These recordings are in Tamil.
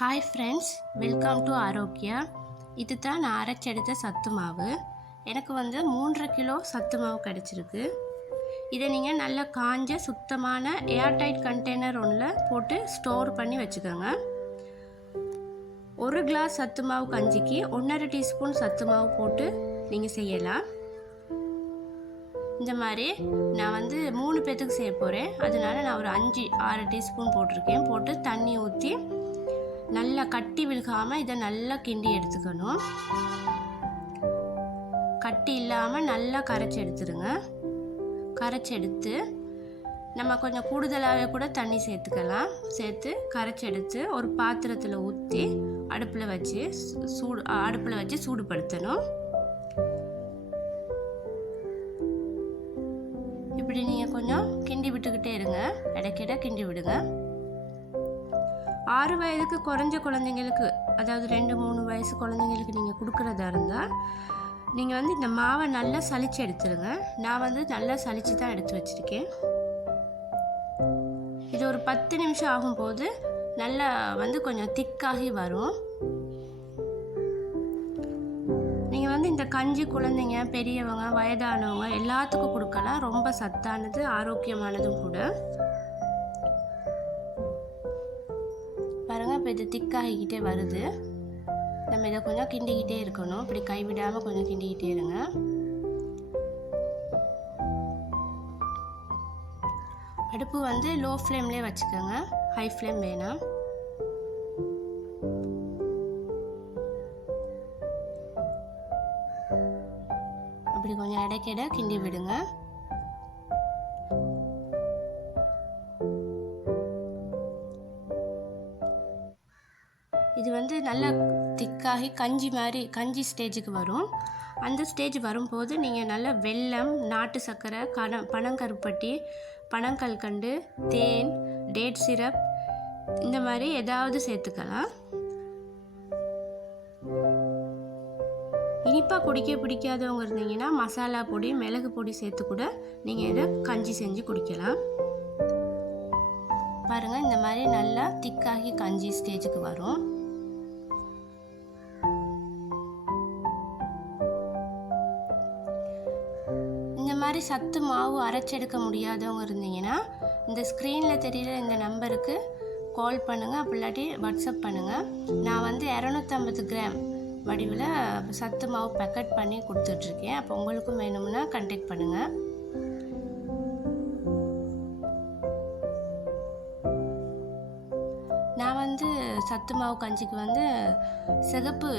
Hi friends welcome to Arokya இது தான் நான் அரைச்செடுத்த சத்து மாவு. எனக்கு வந்து மூன்றரை கிலோ சத்து மாவு கிடச்சிருக்கு. இதை நீங்கள் நல்ல காஞ்ச சுத்தமான ஏர்டைட் கண்டெய்னர் ஒன்றில் போட்டு ஸ்டோர் பண்ணி வச்சுக்கோங்க. ஒரு கிளாஸ் சத்து மாவு கஞ்சிக்கு ஒன்றரை டீஸ்பூன் சத்து மாவு போட்டு நீங்கள் செய்யலாம். இந்த மாதிரி நான் வந்து மூணு பேர்த்துக்கு செய்ய போகிறேன் அதனால நான் ஒரு அஞ்சு ஆறு டீஸ்பூன் போட்டிருக்கேன். போட்டு தண்ணி ஊற்றி நல்லா கட்டி விழுகாமல் இதை நல்லா கிண்டி எடுத்துக்கணும். கட்டி இல்லாமல் நல்லா கரைச்சி எடுத்துருங்க. கரைச்சி எடுத்து நம்ம கொஞ்சம் கூடுதலாகவே கூட தண்ணி சேர்த்துக்கலாம். சேர்த்து கரைச்சி எடுத்து ஒரு பாத்திரத்தில் ஊற்றி அடுப்பில் வச்சு சூடு அடுப்பில் வச்சு சூடுபடுத்தணும். இப்படி நீங்கள் கொஞ்சம் கிண்டி விட்டுக்கிட்டே இருங்க. இடைக்கிட கிண்டி விடுங்க. ஆறு வயதுக்கு குறைஞ்ச குழந்தைங்களுக்கு அதாவது ரெண்டு மூணு வயசு குழந்தைங்களுக்கு நீங்கள் கொடுக்குறதா இருந்தால் நீங்கள் வந்து இந்த மாவை நல்லா சளிச்சு எடுத்துருங்க. நான் வந்து நல்லா சளிச்சு தான் எடுத்து வச்சுருக்கேன். இது ஒரு பத்து நிமிஷம் ஆகும்போது நல்லா வந்து கொஞ்சம் திக்காகி வரும். நீங்கள் வந்து இந்த கஞ்சி குழந்தைங்க பெரியவங்க வயதானவங்க எல்லாத்துக்கும் கொடுக்கலாம். ரொம்ப சத்தானது ஆரோக்கியமானதும் கூட. இப்போ இது திக்காகிக்கிட்டே வருது. நம்ம இதை கொஞ்சம் கிண்டிக்கிட்டே இருக்கணும். இப்படி கைவிடாமல் கொஞ்சம் கிண்டிக்கிட்டே இருங்க. அடுப்பு வந்து லோ ஃப்ளேம்லேயே வச்சுக்கோங்க. ஹை ஃப்ளேம் வேணாம். அப்படி கொஞ்சம் இடைக்கிட கிண்டி விடுங்க. நல்லா திக்காகி கஞ்சி மாதிரி கஞ்சி ஸ்டேஜுக்கு வரும். அந்த ஸ்டேஜ் வரும்போது நீங்கள் நல்லா வெல்லம் நாட்டு சர்க்கரை கன பனங்கருப்பட்டி பனங்கல்கண்டு தேன் டேட் சிரப் இந்த மாதிரி ஏதாவது சேர்த்துக்கலாம். இனிப்பாக குடிக்க பிடிக்காதவங்க இருந்தீங்கன்னா மசாலா பொடி மிளகு பொடி சேர்த்து கூட நீங்கள் இதை கஞ்சி செஞ்சு குடிக்கலாம். பாருங்கள் இந்த மாதிரி நல்லா திக்காகி கஞ்சி ஸ்டேஜுக்கு வரும். மாதிரி சத்து மாவு அரைச்செடுக்க முடியாதவங்க இருந்தீங்கன்னா இந்த ஸ்க்ரீனில் தெரிகிற இந்த நம்பருக்கு கால் பண்ணுங்கள் அப்படி இல்லாட்டி வாட்ஸ்அப் பண்ணுங்கள் நான் வந்து இரநூத்தம்பது கிராம் வடிவில் சத்து மாவு பேக்கெட் பண்ணி கொடுத்துட்ருக்கேன். அப்போ உங்களுக்கும் வேணும்னா கண்டெக்ட் பண்ணுங்கள் நான் வந்து சத்து மாவு கஞ்சிக்கு வந்து சிகப்பு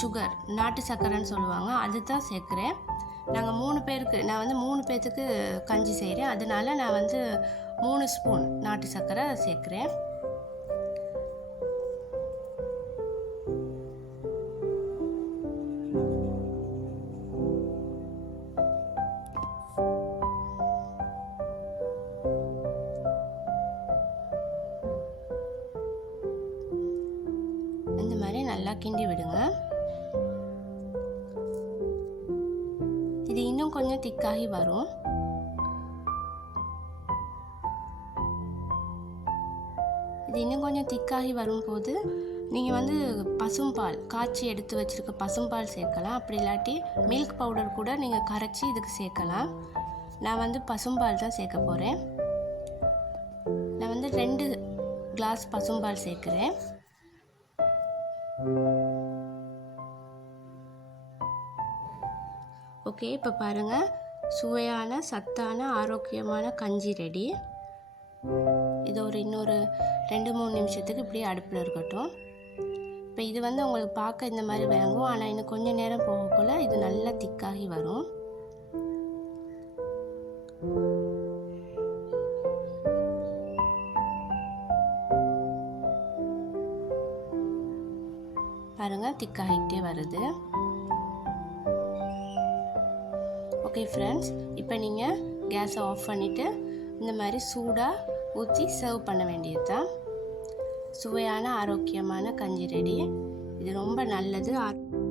சுகர் நாட்டு சர்க்கரைன்னு சொல்லுவாங்க. அதுதான் சேர்க்குறேன். நாங்கள் மூணு பேருக்கு நான் வந்து மூணு பேர்த்துக்கு கஞ்சி செய்கிறேன் அதனால நான் வந்து மூணு ஸ்பூன் நாட்டு சர்க்கரை சேர்க்குறேன். இந்த மாதிரி நல்லா கிண்டி விடுங்க. இது இன்னும் கொஞ்சம் திக்காகி வரும். இது இன்னும் கொஞ்சம் திக்காகி வரும்போது நீங்கள் வந்து பசும்பால் காய்ச்சி எடுத்து வச்சுருக்க பசும்பால் சேர்க்கலாம். அப்படி இல்லாட்டி மில்க் பவுடர் கூட நீங்கள் கரைச்சி இதுக்கு சேர்க்கலாம். நான் வந்து பசும்பால் தான் சேர்க்க போகிறேன் நான் வந்து ரெண்டு கிளாஸ் பசும்பால் சேர்க்குறேன். ஓகே இப்போ பாருங்கள் சுவையான சத்தான ஆரோக்கியமான கஞ்சி ரெடி. இது ஒரு இன்னொரு ரெண்டு மூணு நிமிஷத்துக்கு இப்படியே அடுப்பில் இருக்கட்டும். இப்போ இது வந்து உங்களுக்கு பார்க்க இந்த மாதிரி விளங்கும் ஆனால் இன்னும் கொஞ்சம் நேரம் போகக்குள்ள இது நல்லா திக்காகி வரும். பாருங்கள் திக்காகிட்டே வருது. Okay friends. இப்போ நீங்கள் கேஸை ஆஃப் பண்ணிவிட்டு இந்த மாதிரி சூடாக ஊற்றி சர்வ் பண்ண வேண்டியது தான் சுவையான ஆரோக்கியமான கஞ்சி ரெடி இது ரொம்ப நல்லது. ஆரோக்கியம்